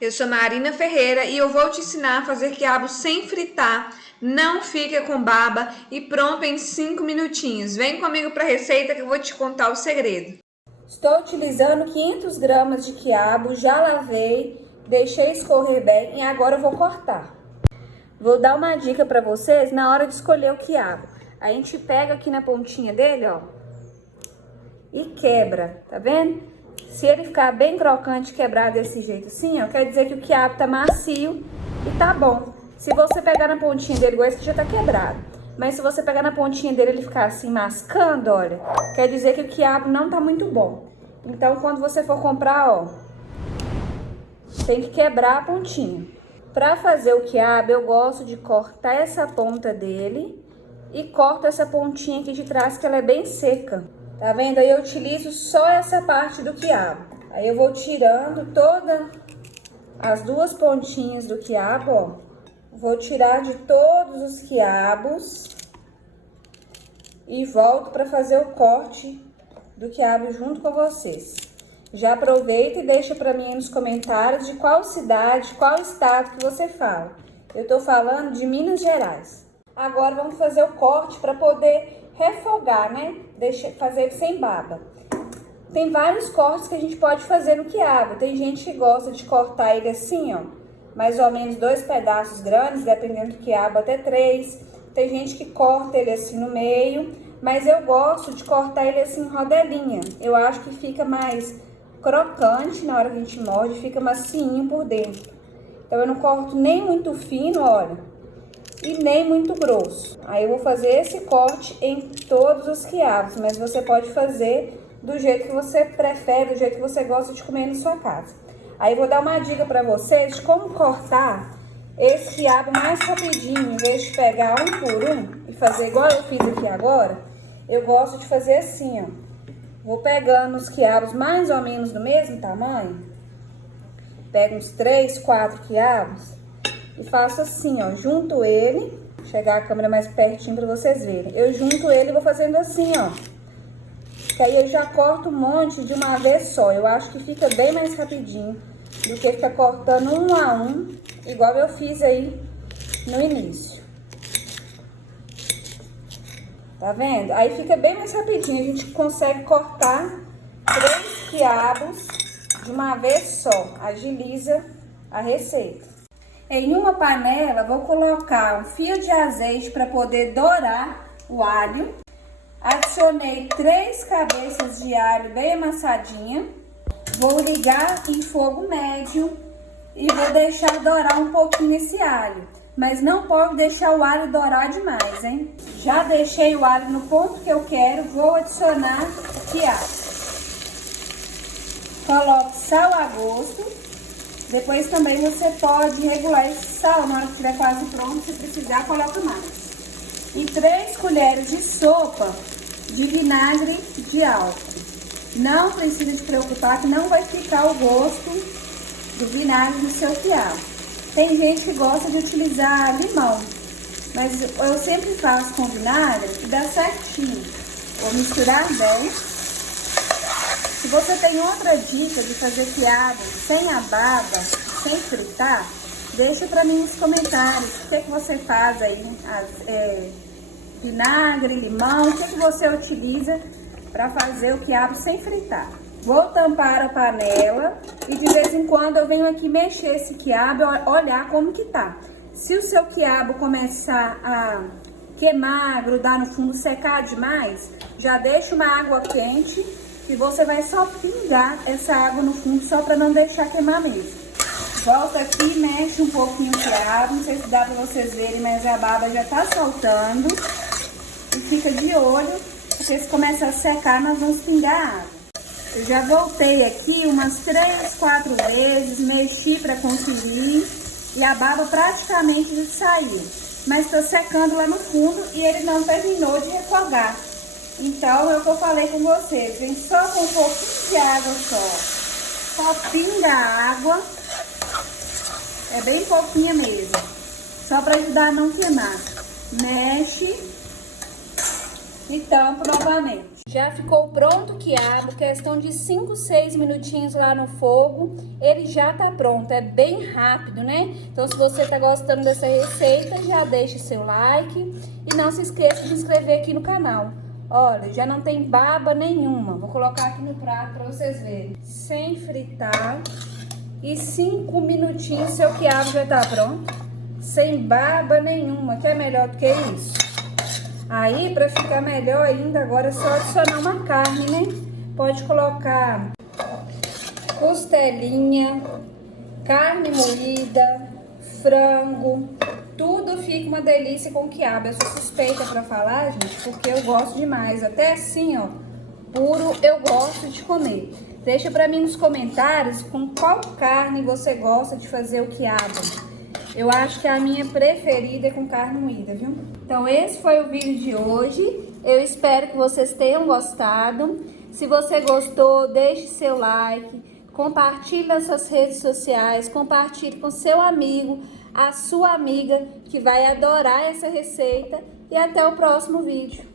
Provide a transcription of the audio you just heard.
Eu sou Marina Ferreira e eu vou te ensinar a fazer quiabo sem fritar, não fica com baba e pronto em 5 minutinhos. Vem comigo para a receita que eu vou te contar o segredo. Estou utilizando 500 gramas de quiabo, já lavei, deixei escorrer bem e agora eu vou cortar. Vou dar uma dica para vocês na hora de escolher o quiabo. A gente pega aqui na pontinha dele, ó, e quebra, tá vendo? Se ele ficar bem crocante, quebrado desse jeito assim, ó, quer dizer que o quiabo tá macio e tá bom. Se você pegar na pontinha dele, igual esse que já tá quebrado, mas se você pegar na pontinha dele e ele ficar assim mascando, olha, quer dizer que o quiabo não tá muito bom. Então, quando você for comprar, ó, tem que quebrar a pontinha. Pra fazer o quiabo, eu gosto de cortar essa ponta dele e corto essa pontinha aqui de trás, que ela é bem seca. Tá vendo? Aí eu utilizo só essa parte do quiabo. Aí eu vou tirando todas as duas pontinhas do quiabo, ó. Vou tirar de todos os quiabos e volto para fazer o corte do quiabo junto com vocês. Já aproveita e deixa para mim aí nos comentários de qual cidade, qual estado que você fala. Eu tô falando de Minas Gerais. Agora vamos fazer o corte para poder refogar, né? Fazer sem baba. Tem vários cortes que a gente pode fazer no quiabo. Tem gente que gosta de cortar ele assim, ó, mais ou menos 2 pedaços grandes, dependendo do quiabo, até 3. Tem gente que corta ele assim no meio, mas eu gosto de cortar ele assim em rodelinha. Eu acho que fica mais crocante na hora que a gente morde, fica macinho por dentro. Então eu não corto nem muito fino, olha, e nem muito grosso. Aí eu vou fazer esse corte em todos os quiabos, mas você pode fazer do jeito que você prefere, do jeito que você gosta de comer na sua casa. Aí eu vou dar uma dica para vocês de como cortar esse quiabo mais rapidinho, em vez de pegar um por um e fazer igual eu fiz aqui agora. Eu gosto de fazer assim, ó. Vou pegando os quiabos mais ou menos do mesmo tamanho. Pego uns 3, 4 quiabos e faço assim, ó, junto ele, chegar a câmera mais pertinho para vocês verem. Eu junto ele e vou fazendo assim, ó. Que aí eu já corto um monte de uma vez só. Eu acho que fica bem mais rapidinho do que ficar cortando um a um, igual eu fiz aí no início. Tá vendo? Aí fica bem mais rapidinho. A gente consegue cortar 3 quiabos de uma vez só. Agiliza a receita. Em uma panela, vou colocar um fio de azeite para poder dourar o alho. Adicionei 3 cabeças de alho bem amassadinha. Vou ligar em fogo médio e vou deixar dourar um pouquinho esse alho. Mas não pode deixar o alho dourar demais, hein? Já deixei o alho no ponto que eu quero, vou adicionar o quiabo. Coloco sal a gosto. Depois também você pode regular esse sal na hora que estiver quase pronto, se precisar, coloca mais. E 3 colheres de sopa de vinagre de álcool. Não precisa se preocupar que não vai ficar o gosto do vinagre no seu quiabo. Tem gente que gosta de utilizar limão, mas eu sempre faço com vinagre e dá certinho. Vou misturar bem. Se você tem outra dica de fazer quiabo sem a baba, sem fritar, deixa pra mim nos comentários o que você faz aí, vinagre, limão, o que você utiliza para fazer o quiabo sem fritar. Vou tampar a panela e de vez em quando eu venho aqui mexer esse quiabo e olhar como que tá. Se o seu quiabo começar a queimar, grudar no fundo, secar demais, já deixa uma água quente e você vai só pingar essa água no fundo só para não deixar queimar mesmo. Volta aqui, mexe um pouquinho o quiabo, não sei se dá para vocês verem, mas a baba já tá soltando. E fica de olho, porque se começar a secar, nós vamos pingar a água. Eu já voltei aqui umas 3, 4 vezes, mexi para conferir e a baba praticamente já saiu. Mas tá secando lá no fundo e ele não terminou de refogar. Então, é o que eu falei com vocês, vem só com um pouquinho de água só pinga a água, é bem pouquinha mesmo, só para ajudar a não queimar. Mexe e tampo novamente. Já ficou pronto o quiabo, questão de 5, 6 minutinhos lá no fogo, ele já tá pronto, é bem rápido, né? Então se você tá gostando dessa receita, já deixe seu like e não se esqueça de se inscrever aqui no canal. Olha, já não tem baba nenhuma, vou colocar aqui no prato pra vocês verem. Sem fritar e 5 minutinhos seu quiabo já tá pronto, sem baba nenhuma, que é melhor do que isso. Aí, pra ficar melhor ainda, agora é só adicionar uma carne, né? Pode colocar costelinha, carne moída, frango, tudo fica uma delícia com quiabo. Eu sou suspeita pra falar, gente, porque eu gosto demais. Até assim, ó, puro eu gosto de comer. Deixa pra mim nos comentários com qual carne você gosta de fazer o quiabo. Eu acho que a minha preferida é com carne moída, viu? Então esse foi o vídeo de hoje. Eu espero que vocês tenham gostado. Se você gostou, deixe seu like, compartilhe nas suas redes sociais, compartilhe com seu amigo, a sua amiga que vai adorar essa receita. E até o próximo vídeo.